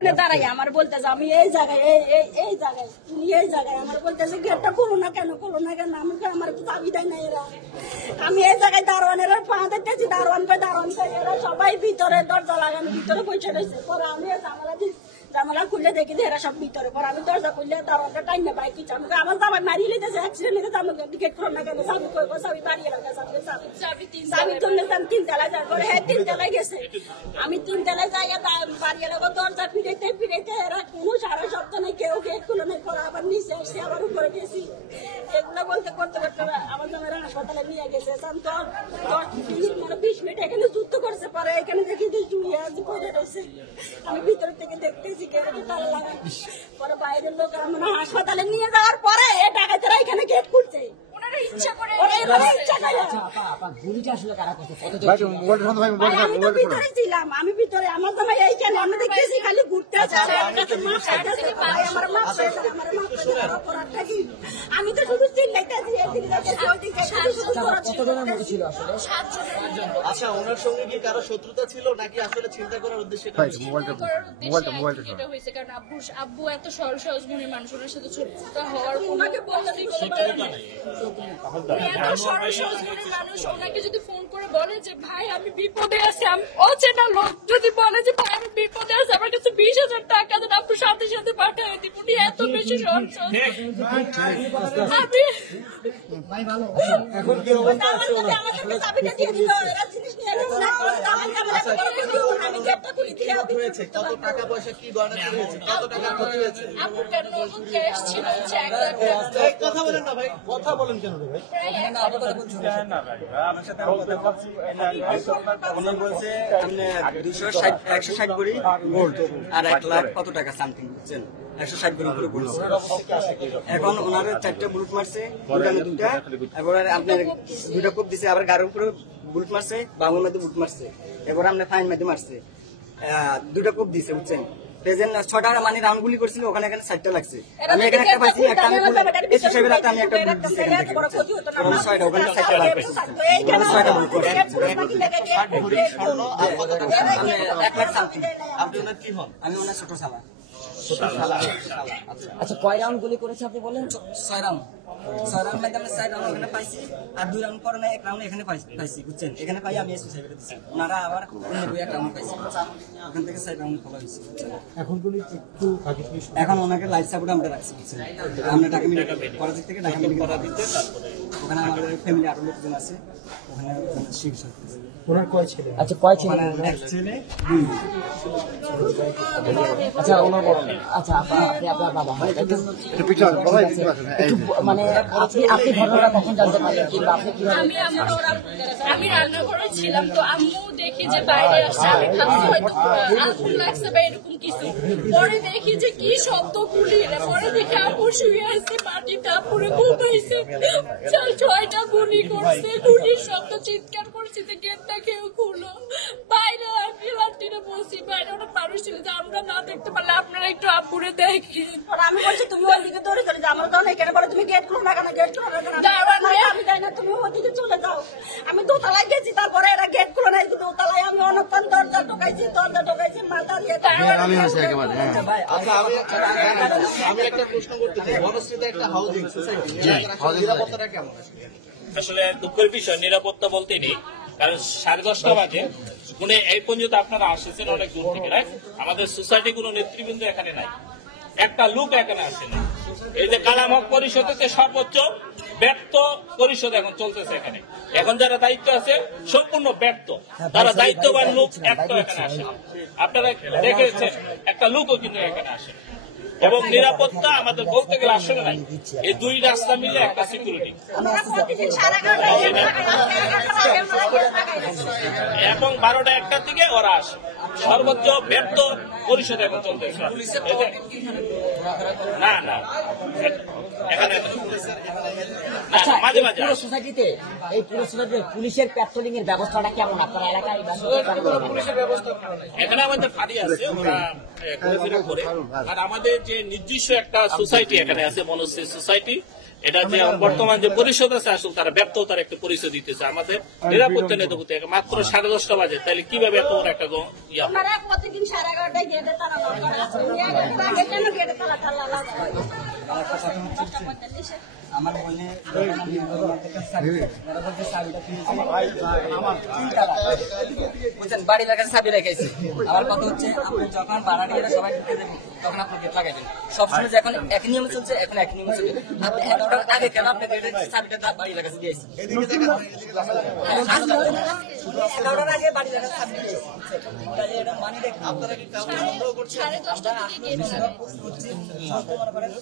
দাঁড়াই আমার বলতেছে আমি এই জায়গায় এই জায়গায় তুমি এই জায়গায় আমার বলতেছে গেটটা খুলো না কেন আমাকে আমার তো দাবি দেয় না এরা। আমি এই জায়গায় দারোয়ানের পা দেখতেছি দারোয়ান এরা সবাই ভিতরে দরজা লাগানো ভিতরে বসে রয়েছে। পরে আমি জামালা খুললে দেখি যে এরা সব ভিতরে। পরে আমি দরজা খুললে দারোয়ানটা টাইম না পাই কিছু আমাকে আমার জামাই মারিয়ে লেগেছে অ্যাক্সিডেন্ট লেগেছে আমাকে গেট খুলো না কেন চাবি করবো চাবি বাড়িয়ে রাখা চাবি তুললে আমি 3 তলায় যাই। পরে হ্যাঁ 3 তলায় গেছে আমি 3 তলায় যাই বাড়িয়ে রাখবো দরজা ফিরেতে এরা কোনো সারা শব্দ নেই কেউ গেট খুলে নেই। পরে আবার নিচে আসছে আবার উপরে গেছি এগুলো করতে করতে আমার জামাইরা হাসপাতালে নিয়ে গেছে 20 মিনিট এখানে যুদ্ধ করছে। পরে এখানে দেখি যে পড়ে রয়েছে আমি ভিতর থেকে দেখতেছি তালা লাগা। পরে বাইরের লোক আমরা হাসপাতালে নিয়ে যাওয়ার পরে ডাকাতেরা এখানে গেট খুলছে আমি ভিতরে আমার জামাই এইখানে আমি দেখতেছি খালি ঘুরতে আমি তো শুধু আচ্ছা ওনার সঙ্গে কি কারো শত্রুতা ছিল নাকি আসলে চিন্তা করার উদ্দেশ্যে এটা হয়েছে? কারণ আব্বু এত সহজ মনের মানুষ, ওনার সাথে শত্রুতা হওয়ার ওনাকে যদি ফোন করে বলে যে ভাই আমি বিপদে আছি, অচেনা লোক যদি বলে যে ভাই আমি বিপদে আছি আমার কাছে 20,000 টাকা দেন, আপনি সাথে সাথে পাঠিয়ে দিব। উনি এত বেশি সহজ কত টাকা পয়সা কি গয়না হয়েছে, কত টাকা ক্ষতি হয়েছে? কথা বলেন না ভাই, কথা বলেন কেন ভাই? বলছে 160 ভরি গোল্ড আর 1 লাখ কত টাকা সামথিং, বুঝছেন? 160 ভরি করে বলছে। এখন ওনারে 4টা বুলেট মারছে, দুটা এবার আপনার 2টা কোপ দিছে, আবার গাড়ির উপরে বুলেট মারছে, বাঙুর মধ্যে বুলেট মারছে, এবার আপনার ফাইন মধ্যে মারছে, 2টা কোপ দিছে, বুঝছেন? প্রেজেন্ট 6টা মানে রাউন্ড গুলি করছিল, ওখানে 4টা লাগছে। আমি এখানে একটা পাইছি, একটা আমি এই হিসেবে রাখতে আমি একটা বুলেট দিছি এখান থেকে, 6টা ওখানে 4টা লাগছে, 6টা বুলেট করছে। 1 লাখ সামথিং। আপনি ওনার কি হন? আমি ওনার ছোট শালা। আচ্ছা কয় রাউন্ড গুলি করেছে আপনি বলেন? 6 রাউন্ড। 6 রাউন্ড মধ্যে আমরা 4 রাউন্ড ওখানে পাইছি, আর 2 রাউন্ড পরে না 1 রাউন্ড এখানে পাইছি, বুঝছেন? এখানে পাই আমি সুসাইড করে দিচ্ছি, ওনারা আবার অন্য 1 রাউন্ড পাইছি, ওখান থেকে 4 রাউন্ড খোলা হয়েছে। এখন ওনাকে লাইফ সাপোর্ট আমরা রাখছি, বুঝছেন? আমরা ঢাকা মেডিকেল কলেজ থেকে ঢাকা মেডিকেল করা দিতে, ওখানে আমাদের ফ্যামিলি আরো লোকজন আছে, ওখানে চিকিৎসা করতেছে। ওনার কয় ছেলে? আচ্ছা কয় ছেলে? এক ছেলে 2। আচ্ছা ওনার বড় না। আচ্ছা আপনি আপনার বাবা হয় একটু মানে আপনি ঘটনাটা কখন জানতে পারলেন কিংবা আপনি কিভাবে? আমি রান্নাঘরে ছিলাম, তো আম্মু দেখি যে বাইরে আসছে, আমি ভাবছি হয়তো আগুন লাগছে বা এরকম কিছু। পরে দেখি যে কি শব্দ গুলি, পরে দেখি আম্মু শুয়ে আছে মাটিতে, পুরো ঘুমাইছে, 6টা গুলি করছে, গুলির শব্দ, চিৎকার করছে যে গেটটা কেউ খুলো। বাইরে লাঠিটা বসি, বাইরে ওরা মানুষ ছিল যে আমরা না দেখতে পারলে আপনারা একটু আব্বুরে দেখি। আমি বলছি তুমি ওইদিকে দৌড়ে চলে যাও, আমার তো এখানে বলে তুমি গেট খুলো না কেন আমি যাই না, তুমি ওইদিকে চলে যাও। আমি দোতলায় গেছি, তারপরে এরা গেট খুলে নাই, দোতলায় আমি অনেকক্ষণ দরজা ঢোকাইছি মাথা দিয়ে। আচ্ছা আমি একটা প্রশ্ন করতে চাই, বনশ্রীতে একটা হাউজিং সোসাইটি, নিরাপত্তাটা কেমন? আসলে দুঃখের বিষয়, নিরাপত্তা বলতে নেই, কারণ 10:30 বাজে মানে এই পর্যন্ত আপনারা আসছেন অনেক দূর থেকে, রাইট? আমাদের সোসাইটি কোনো নেতৃবৃন্দ এখানে নাই, একটা লোক এখানে আসে না। এই যে কালামক পরিষদ হচ্ছে সর্বোচ্চ ব্যর্থ পরিষদ এখন চলতেছে এখানে। এখন যারা দায়িত্ব আছে সম্পূর্ণ ব্যর্থ, তারা দায়িত্ববান লোক একটা এখানে আসে না। আপনারা দেখেছেন একটা লোকও কিন্তু এখানে আসে না। এবং নিরাপত্তা আমাদের বলতে গেলে আসলে নাই, এই 2 রাস্তা মিলে একটা সিকিউরিটি, এবং 12টা 1টার দিকে ওরা আসে। সর্বোচ্চ ব্যর্থ পরিষদ এখন চলতেছে। না না এখানে মাঝে মাঝে পুরো সোসাইটিতে পুলিশের প্যাট্রোলিং এর ব্যবস্থাটা কেমন আপনার এলাকায়? এখানে আমাদের ফাঁড়ি আছে, ওরা ঘুরেফেরা করে। আর আমাদের যে নিজস্ব একটা সোসাইটি এখানে আছে, মনশ্রী সোসাইটি, এটা যে বর্তমান যে পরিষদ আছে আসলে তারা ব্যর্থতার একটা পরিচয় দিতেছে। আমাদের নিরাপত্তা নেই মাত্র 10:30 বাজে, তাহলে কিভাবে এত বড় একটা ইয়া হয়? ওনারা প্রতিদিন 11:30টায় গেটে তালা লক করা আছে। উনি 11টা আগে কেন গেটে তালা লাগায়? আমার বোনে যখন আমি ওনার থেকে চাবি চাই, ওরা বলছে চাবিটা কিনেছে তিনতলা। বুঝছেন, বাড়ি লাগার চাবি রেখেছে। আমার কথা হচ্ছে, আপনি যখন ভাড়া নিয়ে সবাই ঢুকে দেবেন তখন আপনি গেট লাগাবেন। সবসময় যখন এক নিয়মে চলছে, এখন এক নিয়মে চলবে। আপনি 11টার আগে কেন আপনি গেটের চাবিটা বাড়ি লাগাতে দিয়েছেন? 11টার আগে বাড়ি লাগার চাবি দিয়েছে। তাহলে এটা মানে দেখুন, আপনারা কি কাউকে সন্দেহ করছেন? 10:30 থেকে গেট লাগানো। মনে করেন